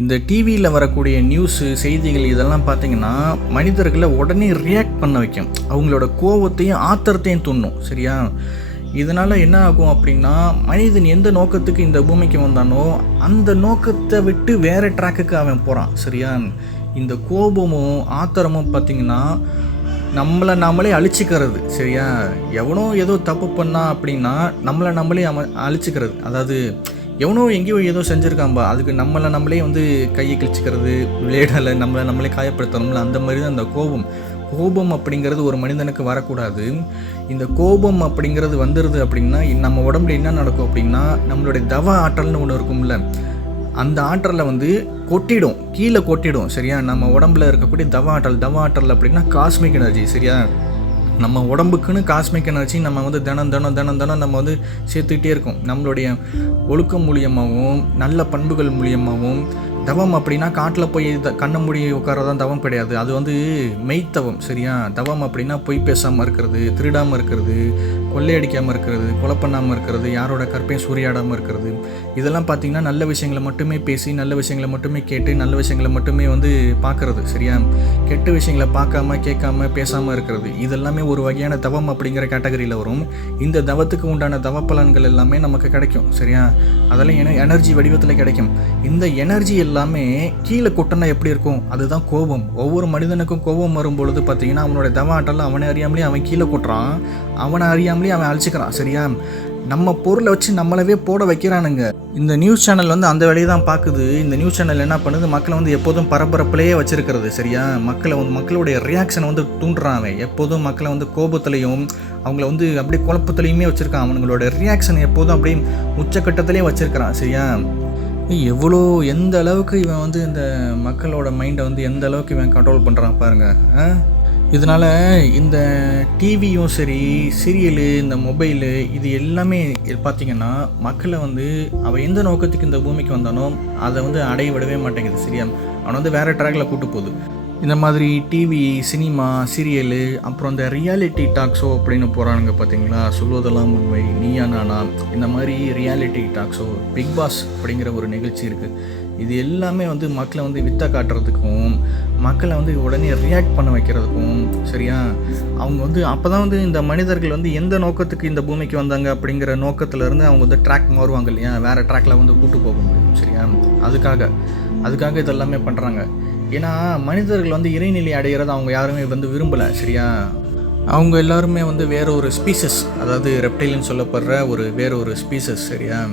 இந்த டிவியில் வரக்கூடிய நியூஸு செய்திகள் இதெல்லாம் பார்த்திங்கன்னா மனிதர்களை உடனே ரியாக்ட் பண்ண வைக்கும். அவங்களோட கோபத்தையும் ஆத்திரத்தையும் தூண்டும். சரியா? இதனால் என்ன ஆகும் அப்படின்னா, மனிதன் எந்த நோக்கத்துக்கு இந்த பூமிக்கு வந்தானோ அந்த நோக்கத்தை விட்டு வேறு ட்ராக்குக்கு அவன் போகிறான். சரியா? இந்த கோபமும் ஆத்திரமும் பார்த்திங்கன்னா நம்மளே அழிச்சிக்கிறது. சரியா? எவனோ ஏதோ தப்பு பண்ணா அப்படின்னா நம்மளே அழிச்சிக்கிறது. அதாவது எவனோ எங்கேயோ ஏதோ செஞ்சுருக்காம்பா, அதுக்கு நம்மளே கையை கிழிச்சிக்கிறது, விளையாடலை நம்மளே காயப்படுத்தணும்ல. அந்த மாதிரி தான் இந்த கோபம் அப்படிங்கிறது ஒரு மனிதனுக்கு வரக்கூடாது. இந்த கோபம் அப்படிங்கிறது வந்துடுது அப்படின்னா நம்ம உடம்புல என்ன நடக்கும் அப்படின்னா, நம்மளுடைய தவ ஆற்றல்னு ஒன்று இருக்கும்ல, அந்த ஆற்றலை கீழே கொட்டிடும். சரியா? நம்ம உடம்புல இருக்கக்கூடிய தவ ஆற்றல் அப்படின்னா காஸ்மிக் எனர்ஜி. சரியா? நம்ம உடம்புக்குன்னு காஸ்மிக் எனர்ஜி நம்ம தினம் நம்ம சேர்த்துக்கிட்டே இருக்கோம். நம்மளுடைய ஒழுக்கம் மூலியமாகவும் நல்ல பண்புகள் மூலியமாகவும். தவம் அப்படின்னா காட்டில் போய் கண்ணை மூடி உட்காரதான் தவம் கிடையாது. அது மெய்த்தவம். சரியா? தவம் அப்படின்னா பொய் பேசாமல் இருக்கிறது, திருடாமல் இருக்கிறது, கொள்ளையடிக்காமல் இருக்கிறது, கொலை பண்ணாமல் இருக்கிறது, யாரோட கற்பையும் சூறையாடாமல் இருக்கிறது. இதெல்லாம் பார்த்திங்கன்னா நல்ல விஷயங்களை மட்டுமே பேசி, நல்ல விஷயங்களை மட்டுமே கேட்டு, நல்ல விஷயங்களை மட்டுமே பார்க்குறது. சரியா? கெட்ட விஷயங்களை பார்க்காம கேட்காம பேசாமல் இருக்கிறது. இதெல்லாமே ஒரு வகையான தவம் அப்படிங்கிற கேட்டகரியில் வரும். இந்த தவத்துக்கு உண்டான தவ பலன்கள் எல்லாமே நமக்கு கிடைக்கும். சரியா? அதெல்லாம் எனர்ஜி வடிவத்தில் கிடைக்கும். இந்த எனர்ஜி எல்லாமே கீழே கொட்டினா எப்படி இருக்கும்? அதுதான் கோபம். ஒவ்வொரு மனிதனுக்கும் கோபம் வரும்பொழுது பார்த்தீங்கன்னா அவனோட தவ ஆற்றல் அவனை அறியாமலே அவன் கீழே கொட்டுறான், அவனை அறியாமலே அவன் அழிச்சிக்கிறான். சரியா? நம்ம பொருளை வச்சு நம்மளவே போட வைக்கிறானுங்க. இந்த நியூஸ் சேனல் அந்த வேலையை தான் பார்க்குது. இந்த நியூஸ் சேனல் என்ன பண்ணுது, மக்களை எப்போதும் பரபரப்பிலேயே வச்சிருக்கிறது. சரியா? மக்களுடைய ரியாக்ஷனை தூண்டுறாங்க. எப்போதும் மக்களை கோபத்துலையும் அவங்கள அப்படியே குழப்பத்துலையுமே வச்சுருக்கான். அவங்களோட ரியாக்ஷன் எப்போதும் அப்படியே உச்சக்கட்டத்திலே வச்சுருக்கிறான். சரியா? எந்த அளவுக்கு இவன் இந்த மக்களோட மைண்டை எந்த அளவுக்கு இவன் கண்ட்ரோல் பண்ணுறான் பாருங்கள். இதனால் இந்த டிவியும் சரி, சீரியலு, இந்த மொபைலு, இது எல்லாமே பார்த்திங்கன்னா மக்களை அவன் எந்த நோக்கத்துக்கு இந்த பூமிக்கு வந்தானோ அதை அடைய விடவே மாட்டேங்குது. சரியா? அவனை வேறு ட்ராக்கில் கூட்டு போகுது. இந்த மாதிரி டிவி, சினிமா, சீரியலு, அப்புறம் இந்த ரியாலிட்டி டாக் ஷோ அப்படின்னு போகிறானுங்க பார்த்தீங்களா, சொல்வதெல்லாம் உண்மை, நீயா நானா, இந்த மாதிரி reality talk show, Bigg Boss அப்படிங்கிற ஒரு நிகழ்ச்சி இருக்குது. இது எல்லாமே மக்களை வித்த காட்டுறதுக்கும், மக்களை உடனே ரியாக்ட் பண்ண வைக்கிறதுக்கும். சரியா? அவங்க அப்போ தான் இந்த மனிதர்கள் எந்த நோக்கத்துக்கு இந்த பூமிக்கு வந்தாங்க அப்படிங்கிற நோக்கத்திலேருந்து அவங்க ட்ராக் மாறுவாங்க இல்லையா, வேறு ட்ராக்கில் கூட்டு போக முடியும். சரியா? அதுக்காக இதெல்லாமே பண்ணுறாங்க. ஏன்னா மனிதர்கள் இறைநிலை அடைகிறது அவங்க யாருமே விரும்பலை. சரியா? அவங்க எல்லாருமே வேற ஒரு ஸ்பீசஸ், அதாவது ரெப்டைல்னு சொல்லப்படுற வேற ஒரு ஸ்பீசஸ். சரியா?